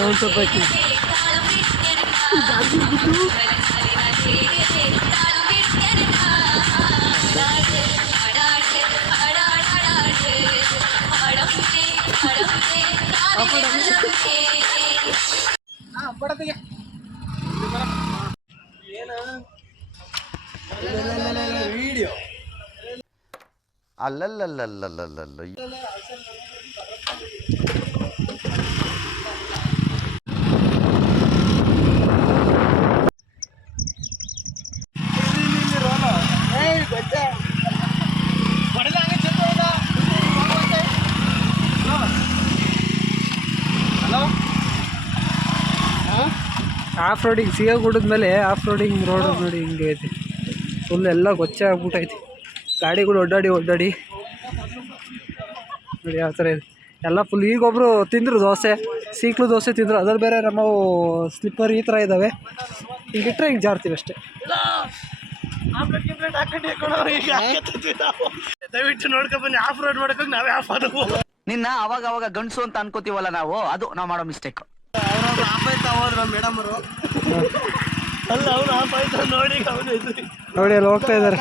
Round ಸ್ವಲ್ಪ video ಅಲ್ಲಲ್ಲಲ್ಲಲ್ಲಲ್ಲಲ್ಲ off roading ಸಿಗೋಗುಡದ ಮೇಲೆ off roading road ನೋಡಿ ಹಿಂಗೆ ಐತಿ. ಫುಲ್ ಎಲ್ಲ ಗೊಚ್ಚೆ ಆಗ್ಬಿಟ್ಟೈತಿ. ಗಾಡಿಗಳು ಒಡ್ಡಾಡಿ ನೋಡಿ ಯಾವ ಥರ ಇದೆ ಎಲ್ಲ ಫುಲ್. ಈಗೊಬ್ಬರು ತಿಂದರು ದೋಸೆ, ಸೀಕ್ಲು ದೋಸೆ ತಿಂದರು. ಅದ್ರಲ್ಲಿ ಬೇರೆ ನಮ್ಮವು ಸ್ಲಿಪ್ಪರ್ ಈ ಥರ ಇದ್ದಾವೆ. ಹಿಂಗಿಟ್ರೆ ಹಿಂಗೆ ಜಾರ್ತೀವಿ ಅಷ್ಟೇ. ದಯವಿಟ್ಟು ನೋಡ್ಕೊಂಡು ಬನ್ನಿ. ಆಫ್ ರೋಡ್ ಮಾಡ್ಕೊಂಡು ನಾವೇ ಆಫ್ ಆದವು. ನಿನ್ನ ಅವಾಗ ಗಂಡಸು ಅಂತ ಅನ್ಕೋತೀವಲ್ಲ ನಾವು, ಅದು ನಾವು ಮಾಡೋ ಮಿಸ್ಟೇಕ್. ಅವ್ರವ್ರು ಆಫ್ ಆಯ್ತಾ ಹೋದ್ರ ಮೇಡಮ್ ಅವರು ಅಲ್ಲ, ಅವ್ರು ಆಫ್ ಆಯ್ತಾ ನೋಡಿ ನೋಡಿ ಅಲ್ಲಿ ಹೋಗ್ತಾ ಇದ್ದಾರೆ.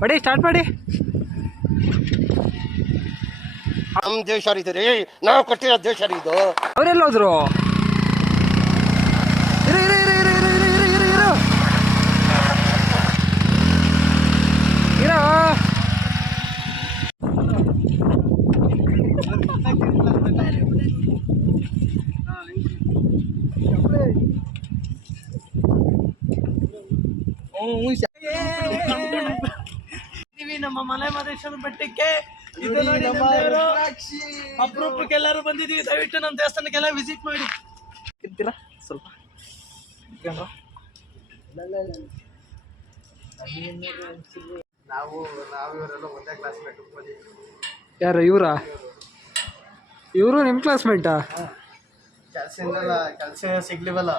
ಮಾಡಿ ಸ್ಟಾರ್ಟ್ ಮಾಡಿ. ನಮ್ಮ ದೇಶ ಇದು ರೀ, ನಾವು ಕೊಟ್ಟಿರೋ ದೇಶ ಇದು. ಅವರೆಲ್ಲ ಹೋದ್ರು? ನಮ್ಮ ಮಲೆ ಮಹದೇಶ್ವರ ಬೆಟ್ಟಕ್ಕೆ ಅಪರೂಪಕ್ಕೆ ಎಲ್ಲರೂ ಬಂದಿದ್ದೀವಿ. ದಯವಿಟ್ಟು ನಮ್ಮ ದೇವಸ್ಥಾನಕ್ಕೆಲ್ಲ ವಿಸಿಟ್ ಮಾಡಿ. ಇರ್ತೀರಾ ಸ್ವಲ್ಪ? ನಾವು ಇವರೆಲ್ಲ ಒಂದೇ ಕ್ಲಾಸ್ಮೇಟ್. ಯಾರು ಇವರಾ? ಇವರು ನಿಮ್ಮ ಕ್ಲಾಸ್ಮೇಟಾ? ಕೆಲಸ ಸಿಗ್ಲಿವಲ್ಲ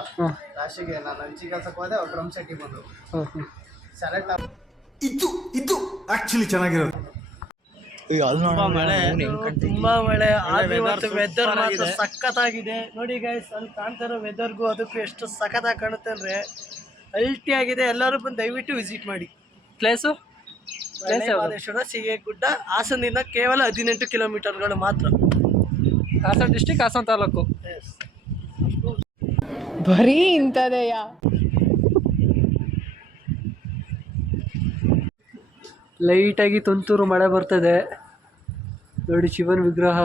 ಲಾಸ್ಟಿಗೆ. ನಾನು ಹಂಚಿ ಕೆಲ್ಸಕ್ಕೆ ಹೋದೆ, ಅವ್ರು ಡ್ರಮ್ ಸೆಟ್ಟಿಗೆ ಬಂದರು. ಸೆಲೆಕ್ಟ್ ಇದು ಆಕ್ಚುಲಿ ಚೆನ್ನಾಗಿರೋದು. ತುಂಬಾ ಮಳೆ ಆದ್ರೆ ಇವತ್ತು ವೆದರ್ ಮಾತ್ರ ಸಖತ್ತಾಗಿದೆ ನೋಡಿ ಗೈಸ್. ಅಲ್ಲಿ ಕಾಣ್ತಾರೋ ವೆದರ್ಗೂ ಅದಕ್ಕೂ ಎಷ್ಟು ಸಖತ್ತಾಗಿ ಕಾಣುತ್ತೆ ಅಂದ್ರೆ ಅಲ್ಟಿ ಆಗಿದೆ. ಎಲ್ಲರೂ ಬಂದು ದಯವಿಟ್ಟು ವಿಸಿಟ್ ಮಾಡಿ. ಪ್ಲೇಸು ಮಹದೇಶ್ವರ, ಸಿಗೇಗುಡ್ಡ, ಹಾಸನದಿಂದ ಕೇವಲ 18 ಕಿಲೋಮೀಟರ್ಗಳು ಮಾತ್ರ. ಹಾಸನ ಡಿಸ್ಟಿಕ್, ಹಾಸನ ತಾಲೂಕು. ಬರೀ ಇಂಥದೆಯಾ? ಲೈಟಾಗಿ ತುಂತುರು ಮಳೆ ಬರ್ತದೆ ನೋಡಿ. ಶಿವನ ವಿಗ್ರಹ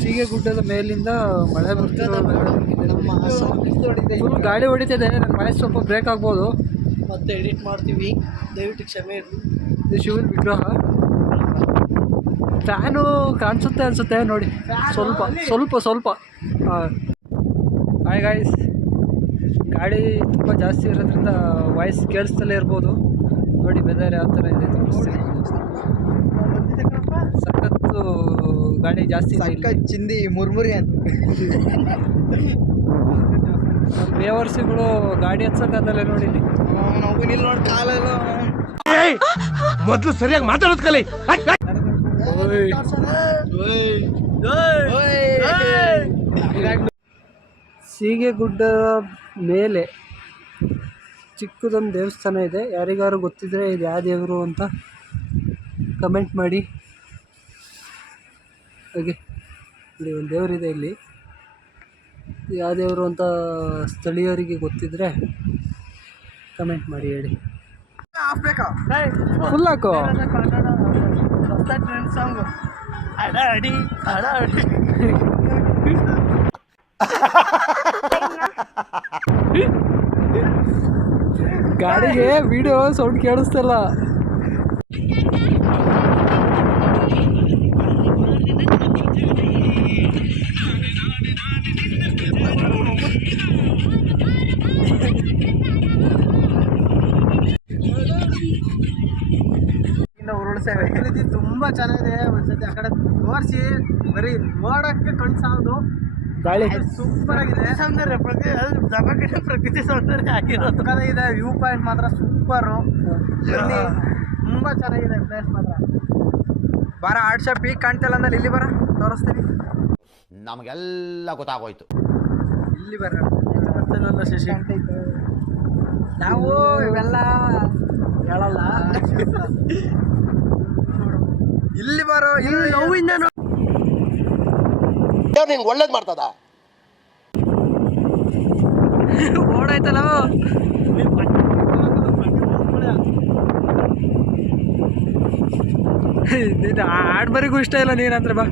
ಸೀಗೆಗುಡ್ಡದ ಮೇಲಿಂದ ಮಳೆ ಬರ್ತಿದೆ. ಫುಲ್ ಗಾಡಿ ಹೊಡಿತಿದೆ. ನನ್ನ ವಾಯ್ಸ್ ಸ್ವಲ್ಪ ಬ್ರೇಕ್ ಆಗ್ಬೋದು, ಮತ್ತೆ ಎಡಿಟ್ ಮಾಡ್ತೀವಿ, ದಯವಿಟ್ಟು ಕ್ಷಮೆ ಇರಲಿ. ಇದು ಶಿವನ ವಿಗ್ರಹ. ಫ್ಯಾನು ಕಾಣಿಸುತ್ತೆ ಅನಿಸುತ್ತೆ ನೋಡಿ, ಸ್ವಲ್ಪ. ಹಾಯ್ ಗಾಯ್ಸ್, ಗಾಡಿ ತುಂಬ ಜಾಸ್ತಿ ಇರೋದ್ರಿಂದ ವಾಯ್ಸ್ ಕೇಳಿಸ್ತಲೇ ಇರ್ಬೋದು. ನೋಡಿ ವೆದರ್ ಯಾವ ಥರ ಇದೆ ತೋರಿಸ್ತೀನಿ. ಸಖತ್ತು ಗಾಡಿ ಜಾಸ್ತಿ ಚಿಂದಿ ಮುರ್ಮುರಿ ಅಂತ ಬೇವರ್ಸಿಗಳು ಗಾಡಿ ಹತ್ಸಕ್ಕಾಗಲ್ಲ ನೋಡಿ. ಇಲ್ಲಿ ನೋಡಿ ಕಾಲೆಲ್ಲ ಮೊದಲು ಸರಿಯಾಗಿ ಮಾತಾಡೋದು ಕಲಿ. ಸೀಗೆಗುಡ್ಡದ ಮೇಲೆ ಚಿಕ್ಕದೊಂದು ದೇವಸ್ಥಾನ ಇದೆ. ಯಾರಿಗಾರು ಗೊತ್ತಿದ್ರೆ ಇದು ಯಾವ ದೇವರು ಅಂತ ಕಮೆಂಟ್ ಮಾಡಿ. ಹಾಗೆ ಇಲ್ಲಿ ಒಂದು ದೇವರಿದೆ. ಇಲ್ಲಿ ಯಾವ ದೇವರು ಅಂತ ಸ್ಥಳೀಯರಿಗೆ ಗೊತ್ತಿದ್ರೆ ಕಮೆಂಟ್ ಮಾಡಿ ಹೇಳಿ. ಫುಲ್ ಹಾಕೋ. ಟ್ರೆಂಡ್ ಸಾಂಗ್ ಅಡಿ ಗಾಡಿಗೆ ವಿಡಿಯೋ ಸೌಂಡ್ ಕೇಳಿಸ್ತಲ್ಲ. ತುಂಬಾ ಚೆನ್ನಾಗಿದೆ. ಒಂದ್ಸತಿ ಆ ಕಡೆ ತೋರಿಸಿ, ಬರೀ ನೋಡಕ್ಕೆ ಕಣ್ ಸಾಲದು. ಗಾಳಿ ಸೂಪರ್ ಆಗಿದೆ ಸೌಂದರ್ಯ ಪ್ರಕೃತಿ ಸೌಂದರ್ಯ ಆಗಿರೋದು ಇದೆ. ವ್ಯೂ ಪಾಯಿಂಟ್ ಮಾತ್ರ ಸೂಪರು, ತುಂಬಾ ಚೆನ್ನಾಗಿದೆ ಪ್ಲೇಸ್ ಮಾತ್ರ. ಬಾರ ಆರ್ಟ್ ಶಾಪ್ ಈಗ ಕಾಣ್ತಿಲ್ಲ ಅಂದ್ರೆ ಇಲ್ಲಿ ಬರ ತೋರಿಸ್ತೀನಿ. ನಮಗೆಲ್ಲ ಗೊತ್ತಾಗೋಯ್ತು. ಇಲ್ಲಿ ಬರ ಮತ್ತೇನಲ್ಲ ಶಶಿ, ನಾವು ಇವೆಲ್ಲ ಹೇಳಲ್ಲ. ಇಲ್ಲಿ ಬರೋ ಇಲ್ಲಿ ನೋವಿಂದ ನಿಂಗೆ ಒಳ್ಳೇದು ಮಾಡ್ತದ. ಓಡಾಯ್ತಲ್ಲ. ಆಡ್ಬರಿಗೂ ಇಷ್ಟ ಇಲ್ಲ ನೀನಂದ್ರೆ ಬಾ.